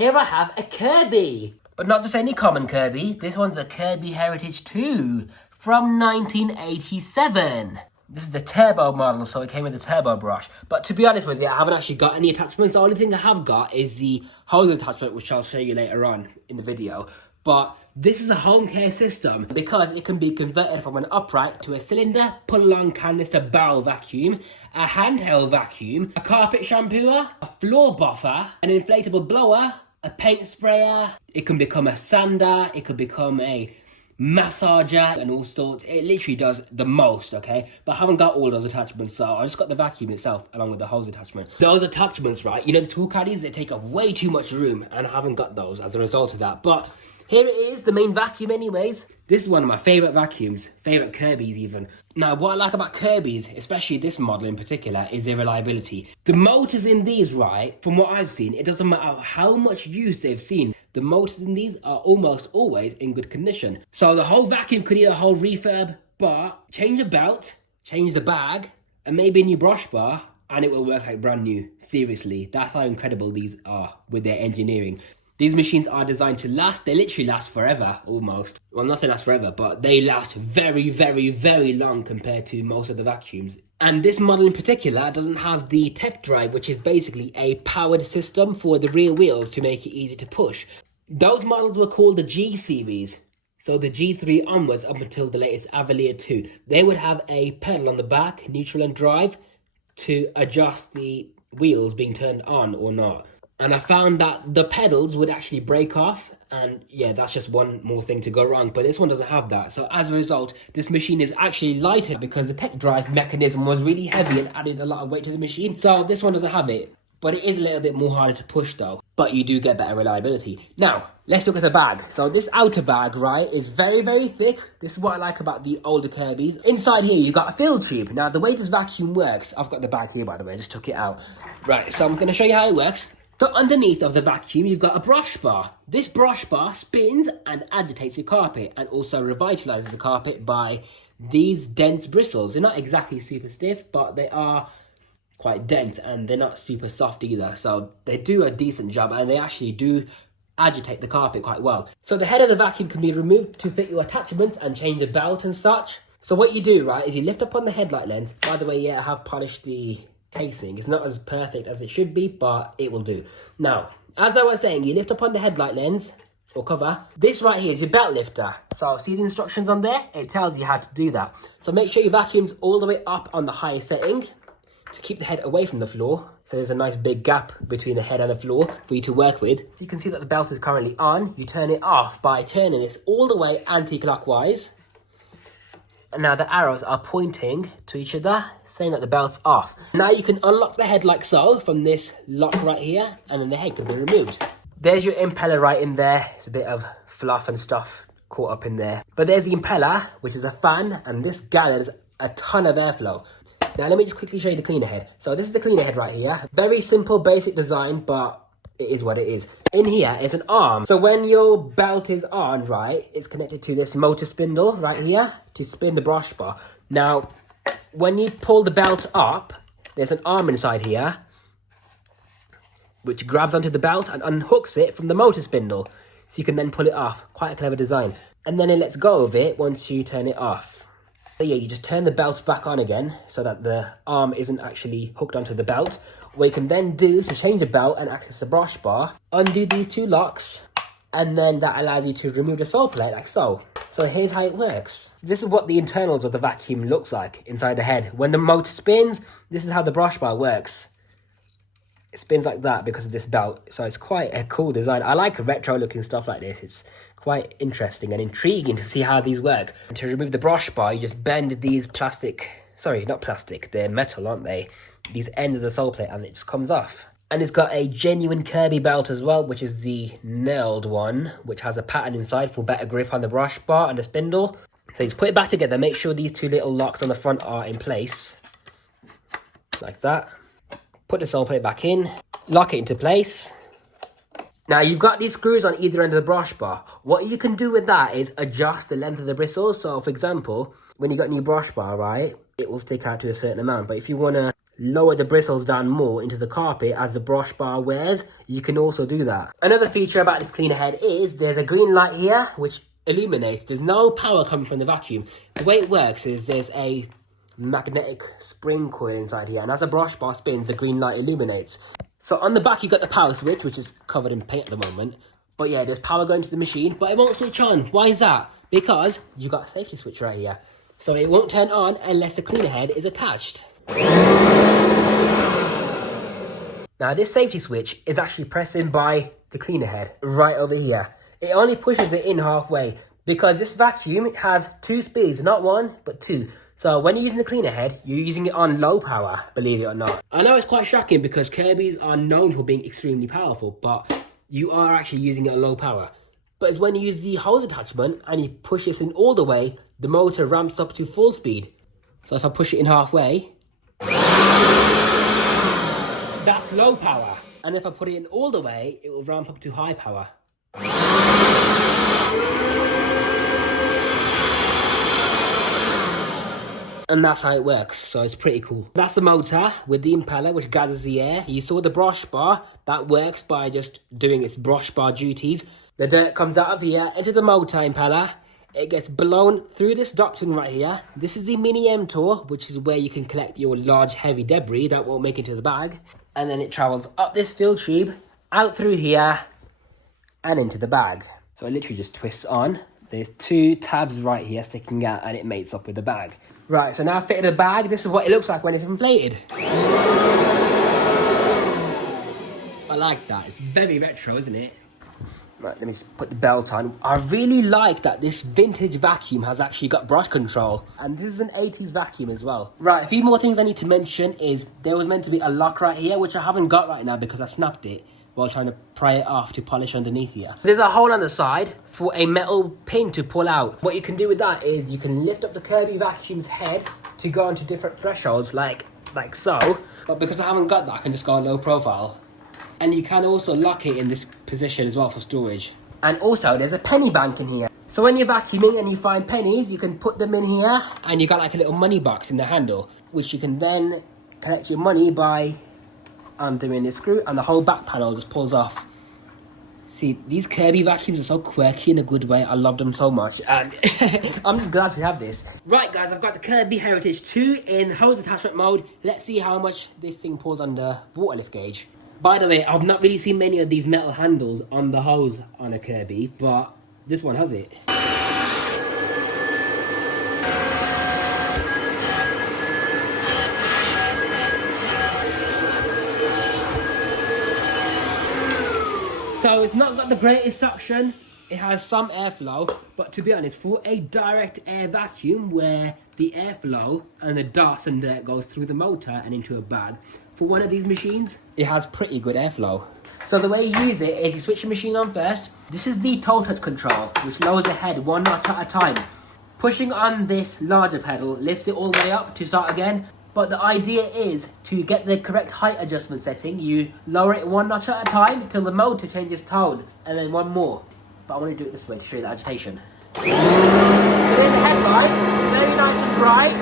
here I have a Kirby. But not just any common Kirby, this one's a Kirby Heritage 2 from 1987. This is the turbo model, so it came with a turbo brush. But to be honest with you, I haven't actually got any attachments. The only thing I have got is the hose attachment, which I'll show you later on in the video. But this is a home care system because it can be converted from an upright to a cylinder, pull-along canister barrel vacuum, a handheld vacuum, a carpet shampooer, a floor buffer, an inflatable blower, a paint sprayer. It can become a sander, it could become a massager and all sorts. It literally does the most, okay? But I haven't got all those attachments, so I just got the vacuum itself along with the hose attachment. Those attachments, right, you know, the tool caddies, they take up way too much room, and I haven't got those as a result of that. But here it is, the main vacuum anyways. This is one of my favourite vacuums, favourite Kirby's even. Now, what I like about Kirby's, especially this model in particular, is their reliability. The motors in these, right, from what I've seen, it doesn't matter how much use they've seen, the motors in these are almost always in good condition. So the whole vacuum could need a whole refurb, but change the belt, change the bag, and maybe a new brush bar, and it will work like brand new. Seriously, that's how incredible these are with their engineering. These machines are designed to last. They literally last forever, almost. Well, nothing lasts forever, but they last very, very, very long compared to most of the vacuums. And this model in particular doesn't have the tech drive, which is basically a powered system for the rear wheels to make it easy to push. Those models were called the G series. So the G3 onwards up until the latest Avalier 2. They would have a pedal on the back, neutral and drive, to adjust the wheels being turned on or not. And I found that the pedals would actually break off, and yeah, that's just one more thing to go wrong, but this one doesn't have that. So as a result, this machine is actually lighter because the tech drive mechanism was really heavy and added a lot of weight to the machine. So this one doesn't have it, but it is a little bit more harder to push though, but you do get better reliability. Now, let's look at the bag. So this outer bag, right, is very, very thick. This is what I like about the older Kirby's. Inside here, you've got a fill tube. Now, the way this vacuum works, I've got the bag here, by the way, I just took it out. Right, so I'm gonna show you how it works. So underneath of the vacuum, you've got a brush bar. This brush bar spins and agitates your carpet and also revitalizes the carpet by these dense bristles. They're not exactly super stiff, but they are quite dense and they're not super soft either. So they do a decent job and they actually do agitate the carpet quite well. So the head of the vacuum can be removed to fit your attachments and change the belt and such. So what you do, right, is you lift up on the headlight lens. By the way, yeah, I have polished the casing. It's not as perfect as it should be, but it will do. Now, as I was saying, you lift up on the headlight lens or cover. This right here is your belt lifter. So see the instructions on there? It tells you how to do that. So make sure your vacuum's all the way up on the highest setting to keep the head away from the floor. So there's a nice big gap between the head and the floor for you to work with. So you can see that the belt is currently on. You turn it off by turning this all the way anti-clockwise. And now the arrows are pointing to each other, saying that the belt's off. Now you can unlock the head like so from this lock right here, and then the head can be removed. There's your impeller right in there. It's a bit of fluff and stuff caught up in there. But there's the impeller, which is a fan, and this gathers a ton of airflow. Now let me just quickly show you the cleaner head. So this is the cleaner head right here. Very simple, basic design, but it is what it is. In here is an arm. So when your belt is on, right, it's connected to this motor spindle right here to spin the brush bar. Now, when you pull the belt up, there's an arm inside here which grabs onto the belt and unhooks it from the motor spindle. So you can then pull it off. Quite a clever design. And then it lets go of it once you turn it off. So yeah, you just turn the belt back on again so that the arm isn't actually hooked onto the belt. What you can then do to change the belt and access the brush bar, undo these two locks, and then that allows you to remove the sole plate like so. So here's how it works. This is what the internals of the vacuum looks like inside the head. When the motor spins, this is how the brush bar works. It spins like that because of this belt. So it's quite a cool design. I like retro looking stuff like this. It's quite interesting and intriguing to see how these work. And to remove the brush bar, you just bend these not plastic, they're metal, aren't they? These ends of the sole plate, and it just comes off. And it's got a genuine Kirby belt as well, which is the nailed one, which has a pattern inside for better grip on the brush bar and the spindle. So you just put it back together, make sure these two little locks on the front are in place. Like that. Put the sole plate back in, lock it into place. Now you've got these screws on either end of the brush bar. What you can do with that is adjust the length of the bristles. So for example, when you got a new brush bar, right, it will stick out to a certain amount. But if you want to lower the bristles down more into the carpet as the brush bar wears, you can also do that. Another feature about this cleaner head is there's a green light here which illuminates. There's no power coming from the vacuum. The way it works is there's a magnetic spring coil inside here, and as a brush bar spins, the green light illuminates. So on the back you got the power switch, which is covered in paint at the moment. But yeah, there's power going to the machine, but it won't switch on. Why is that? Because you got a safety switch right here. So it won't turn on unless the cleaner head is attached. Now this safety switch is actually pressing by the cleaner head right over here. It only pushes it in halfway because this vacuum has 2 speeds, not 1, but 2. So when you're using the cleaner head, you're using it on low power, believe it or not. I know it's quite shocking because Kirby's are known for being extremely powerful, but you are actually using it on low power. But it's when you use the hose attachment and you push this in all the way, the motor ramps up to full speed. So if I push it in halfway, that's low power. And if I put it in all the way, it will ramp up to high power. And that's how it works, so it's pretty cool. That's the motor with the impeller which gathers the air. You saw the brush bar, that works by just doing its brush bar duties. The dirt comes out of here into the motor impeller. It gets blown through this ducting right here. This is the mini M-Tour, which is where you can collect your large heavy debris that won't make it into the bag. And then it travels up this fill tube, out through here, and into the bag. So it literally just twists on. There's 2 tabs right here sticking out and it mates up with the bag. Right, so now I've fitted the bag. This is what it looks like when it's inflated. I like that. It's very retro, isn't it? Right, let me just put the belt on. I really like that this vintage vacuum has actually got brush control. And this is an 80s vacuum as well. Right, a few more things I need to mention is there was meant to be a lock right here, which I haven't got right now because I snapped it while trying to pry it off to polish underneath here. There's a hole on the side for a metal pin to pull out. What you can do with that is you can lift up the Kirby vacuum's head to go onto different thresholds like so. But because I haven't got that, I can just go low profile. And you can also lock it in this position as well for storage. And also there's a penny bank in here. So when you're vacuuming and you find pennies, you can put them in here and you got like a little money box in the handle, which you can then collect your money by undoing this screw, and the whole back panel just pulls off. See, these Kirby vacuums are so quirky in a good way. I love them so much, and I'm just glad to have this. Right guys, I've got the Kirby Heritage 2 in hose attachment mode. Let's see how much this thing pulls under water lift gauge. By the way, I've not really seen many of these metal handles on the hose on a Kirby, but this one has it. So it's not got the greatest suction, it has some airflow, but to be honest, for a direct air vacuum where the airflow and the dust and dirt goes through the motor and into a bag, for one of these machines, it has pretty good airflow. So the way you use it is you switch the machine on first. This is the toe touch control, which lowers the head 1 notch at a time. Pushing on this larger pedal lifts it all the way up to start again. But the idea is to get the correct height adjustment setting, you lower it 1 notch at a time till the motor changes tone, and then 1 more. But I want to do it this way to show you the agitation. So there's the headlight, very nice and bright.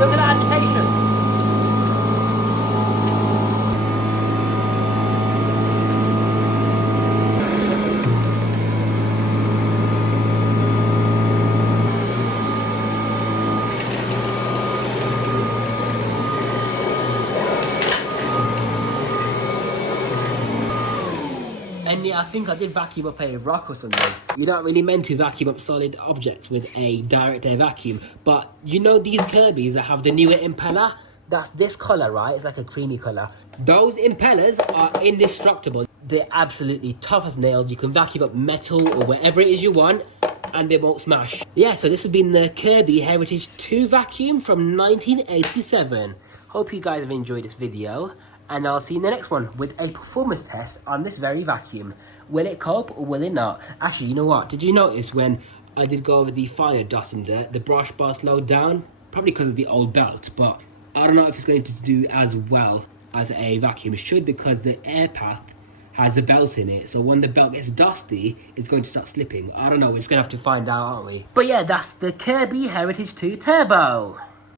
Look at the agitation. And yeah, I think I did vacuum up a rock or something. You're not really meant to vacuum up solid objects with a direct air vacuum. But you know these Kirbys that have the newer impeller? That's this colour, right? It's like a creamy colour. Those impellers are indestructible. They're absolutely tough as nails. You can vacuum up metal or whatever it is you want and they won't smash. Yeah, so this has been the Kirby Heritage 2 vacuum from 1987. Hope you guys have enjoyed this video. And I'll see you in the next one with a performance test on this very vacuum. Will it cope or will it not? Actually, you know what? Did you notice when I did go over the finer dust and dirt, the brush bar slowed down? Probably because of the old belt, but I don't know if it's going to do as well as a vacuum should, because the air path has the belt in it, so when the belt gets dusty, it's going to start slipping. I don't know, we're just going to have to find out, aren't we? But yeah, that's the Kirby Heritage 2 Turbo.